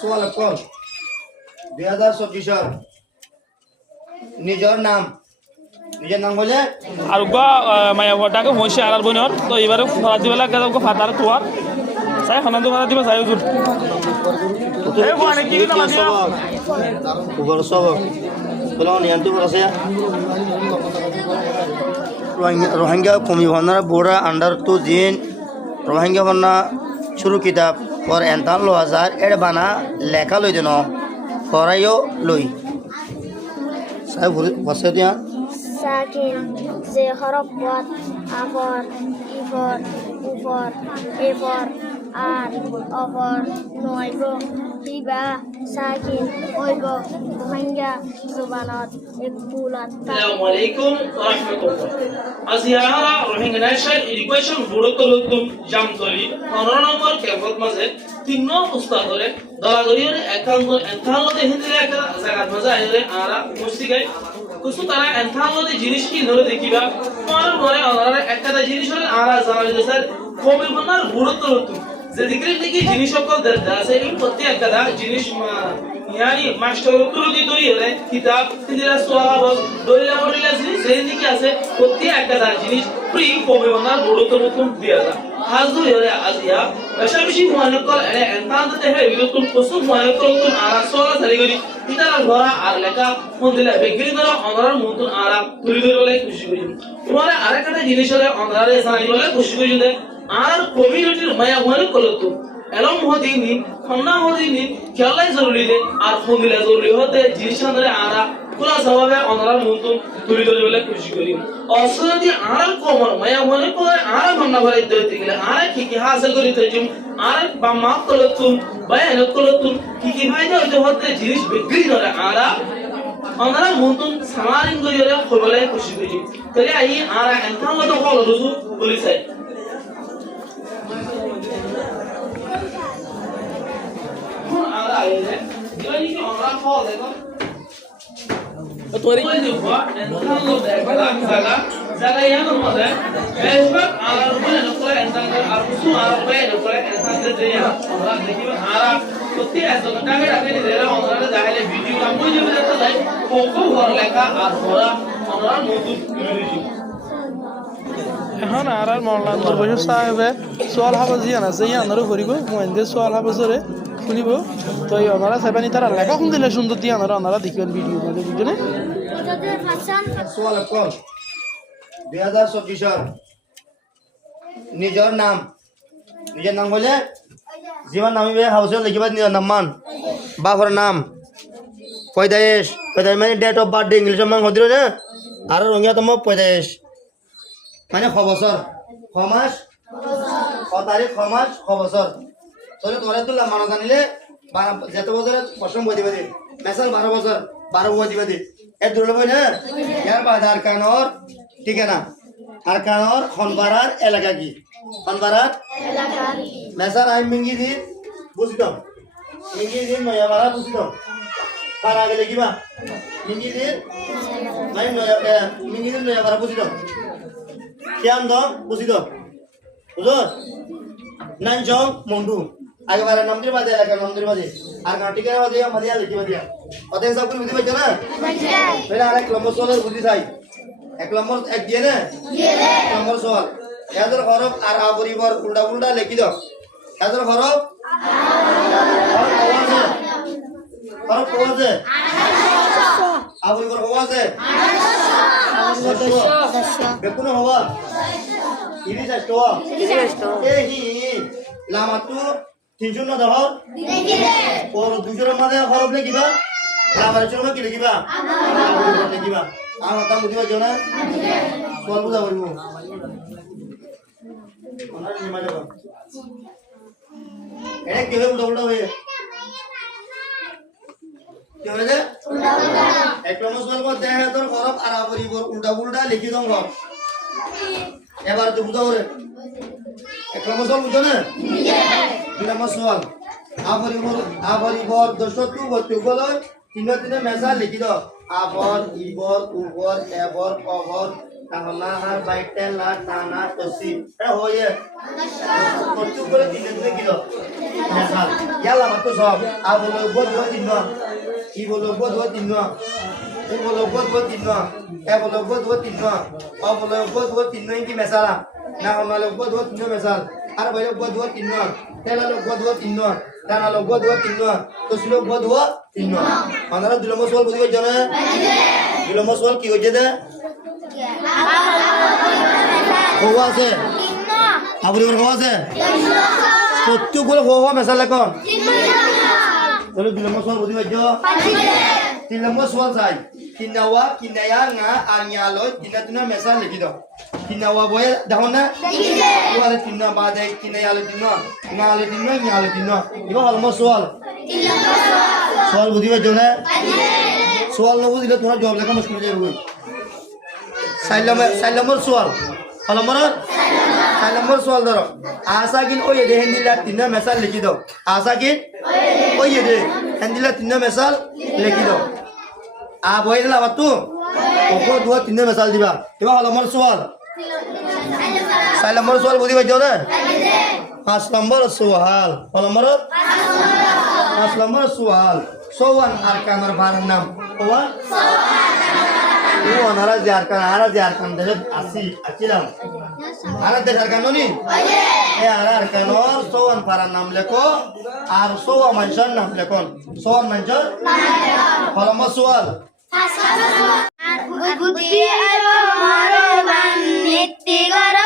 সোয়াল কল 2024 নিজের নাম বলে আর মায়া ভটাকে মহিষে আর বইনর তো এবারে ফরা দিবেলা কেন ফাতার তোয়ার সাই খানা তো ফাতা দিবা সাই হুজুর এই কোনে কি না মানে উপর সব বলো নিয়ন্ত্রণ করছে রোহিঙ্গা কমি ভনার বোরা আন্ডার তো দিন রোহিঙ্গা ভনা শুরু কিতাব পর এন্তান 2000 এর বানা লেখা লই দেন ফরাইও লই সাই বসে দিয়া সাকিন যে হরফ পদ আবর ইবর উপর এবর আর অবর নয়ব হিবা সাকিন ওইব রোহিঙ্গা জুবানত একপুলত আসসালামু আলাইকুম ওয়া রাহমাতুল্লাহ আজিয়ারা রোহিঙ্গা ন্যাশনাল এডুকেশন বোর্ড তলুম জামতলি 15 নম্বর ক্যাম্পাস মাঝে তিন উস্তাদ ধরে দলাগরির একান্তে হিন্দে একটা জায়গা মজা আইরে আরা মুস্তিগাই কুসু তারা এনথামতে জিনিস কি ধরে দেখিবা পরে ওনারা একটা জিনিস হলে আরা জানালে যে স্যার কবি বনার গুরুত্ব হতো যে দিকে নাকি জিনিস সকল দরকার আছে এই প্রত্যেক একটা জিনিস ইয়ানি মাস্টার তুলুদি দই হলে কিতাব তিনরা সোয়াব দলিলা মডেলা জিনিস এই দিকে আছে প্রত্যেক একটা জিনিস ফ্রি কবি বনার গুরুত্ব হতো দিয়া যায় হাজু হলে আজিয়া বেশি মহানকল এনে এনথামতে হে বিরুদ্ধ কুসু মহানকল তো আরা সোলা সারিগরি ইতারা ঘোরা আর লেখা মন্দিলা বেগিরি ধরা অনরার মতন আরাম তুলি ধরে বলে খুশি করি তোমার আরেকটা জিনিস হলে অনরারে জানি বলে খুশি করি দে আর কমিউনিটির মায়া মনে করতো এলম হদিনি খন্না হদিনি খেলাই জরুরি দে আর মন্দিলা জরুরি হতে জিনিস ধরে আরা কোলা স্বভাবে অনরার মতন তুলি ধরে বলে খুশি করি অসদি আর কমর মায়া মনে করে আর ভাবনা ভরে দিতে গেলে আর কি হাসিল করিতে জুম আর বা মাফ করতুম বায়ান করতুম কি ভাই যে হতে জিনিস বিক্রি করে আরা আমরা মতন সামারিন করিলে খবলে খুশি করি তাহলে আই আর এনথাম মত কল রুজু বলি চাই কোন আর আইলে দিবানি কি আমরা কল দেখো তোরে কই দিব এনথাম লো দেখবা জায়গা জায়গা ইয়ানো মতে বেশবাক আর বলে নকলে এনথাম আর কিছু আর বলে নকলে এনথাম দে আমরা দেখিবা আর সত্যি এত টাকা টাকা দিলে আমরা যাইলে ভিডিও কাম কই যাবে তো যাই কোকো ঘর লেখা আর ঘোরা আমরা নতুন ইংরেজি এখন আর মৌলানা নূরবশীর সাহেবে সোয়াল হাফেজ ইয়ান আছে ইয়ানরও করিব মহেন্দ্র সোয়াল হাফেজরে শুনিব তো এই ওনারা সাইবানি তারা লেখা শুনলে সুন্দর দিয়ে ওনারা দেখিবেন ভিডিও মধ্যে বুঝছেন সোয়াল কল 2024 নিজের নাম বলে জীবন নামিবে হাউসে লিখিবা নিজের নাম মান বাপর নাম পয়দায়েশ মানে ডেট অফ বার্থডে ইংলিশ মান হদিল না আর রঙিয়া তোমার পয়দায়েশ মানে খ বছর খ মাস খ তারিখ খ মাস খ বছর তাহলে তোরা তো মানা জানিলে যেত বছরে প্রশ্ন বই দিবে মেসাল 12 বছর 12 বই দিবে এর দূর বই না ইয়ার বাদ আর কানর ঠিকানা আর কানর খনপাড়ার এলাকা কি খনপাড়ার এলাকা মেসাল আমি মিঙ্গি দিন বুঝিতাম মিঙ্গি দিন নয়াপাড়া বুঝিতাম তার আগে লিখিবা মিঙ্গি দিন মানে মিঙ্গি দিন নয়াপাড়া বুঝিতাম কিয়াম দ বুঝিতাম বুঝো নানজং মন্ডু আগে বারে নাম দিয়ে বাদে এলাকা নাম দিয়ে বাদে আর গাঁ ঠিকানা বাদে মাদিয়া লিখিবা দিয়া অতএব সব করে বুঝি পাইছো না ফের আর এক নম্বর সওয়াল বুঝি চাই এক নম্বর এক দিয়ে না এক নম্বর সওয়াল এদের হরফ আর আবরিবর উল্টা উল্টা লিখি দাও এদের হরফ হরফ কওয়াছে আবরিবর কওয়াছে 800 বেকুন হওয়া 30 টাকা এই লামাতু 300 না দহর লিখিলে ওর 200 এর মধ্যে হরফ লিখিবা লামারের জন্য কি লিখিবা লিখিবা আর কথা বুঝিবা জনা সওয়াল বুঝা পারব ওনার নিমা যাব এ কি হবে উল্টা হয়ে কি হবে রে উল্টা এক নম্বর সওয়াল কো দেহে তোর হরফ আর আবরিবর উল্টা উল্টা লিখি দং এবার তো বুঝাও রে এক নম্বর সওয়াল বুঝো না দুই নম্বর সওয়াল আবরিবর দশটু বস্তু বলো তিন তিনে মেসা লিখি দাও আবর ইবর উপর এবর কবর তাহলে আর বাইতে লা টানা তসি এটা হয়ে কত করে দিনে কিলো মেসাল ইয়ালা মাতো সব আবলো গদ দিন কি বলো গদ দিন ও বলো গদ দিন এ বলো গদ দিন ও বলো গদ দিন কি মেসালা না হলো গদ দিন মেসাল আর বলো গদ দিন তেলা লোক গদ দিন টানা লোক গদ দিন তসি লোক গদ দিন মানারা দিলম সওয়াল বুঝিবে জানা দিলম সওয়াল কি হইছে দে হওয়া আছে আপনি হওয়া আছে সত্যি করে হওয়া মেশাল এখন তাহলে 2 নম্বর সওয়াল বুঝি পাইছো 3 নম্বর সওয়াল চাই কিনাওয়া কিনায়া nga anyalo kinatuna মেশাল লিখি দাও কিনাওয়া বয়ে দেখো না ওয়ালে তিননা বাদে কিনায়ালে তিননা ngaলে তিননা ngaলে তিননা এবার অলমো সওয়াল সওয়াল বুঝি পাইছো না সওয়াল না বুঝিলে তোমার জবাব লেখা মুশকিল হয়ে যাবে সাইলামর সোয়াল হলমর সাইলামর সোয়াল ধরো আশা কিন ওই দে হিন্দিলা তিনটা মেসাল লিখি দাও আশা কিন ওই দে হিন্দিলা তিনটা মেসাল লিখি দাও আ বই দিলা বাতু ওকো দুয়া তিনটা মেসাল দিবা এবার হলমর সোয়াল সাইলামর সোয়াল বুঝি পাইছো না 5 নম্বর সোয়াল হলমর 5 নম্বর সোয়াল সোয়ান আরকানের বারের নাম ওয়া ওনারা জিয়ারকান দেবে আসিলাম আরা দেখারকান নি এ আরকানর সোয়ান পারার নাম লেখো আর সোয়া মানুষের নাম লেখন সোয়ান মানুষের ফলম সোয়াল বুদ্ধি আর মরবান নীতি গর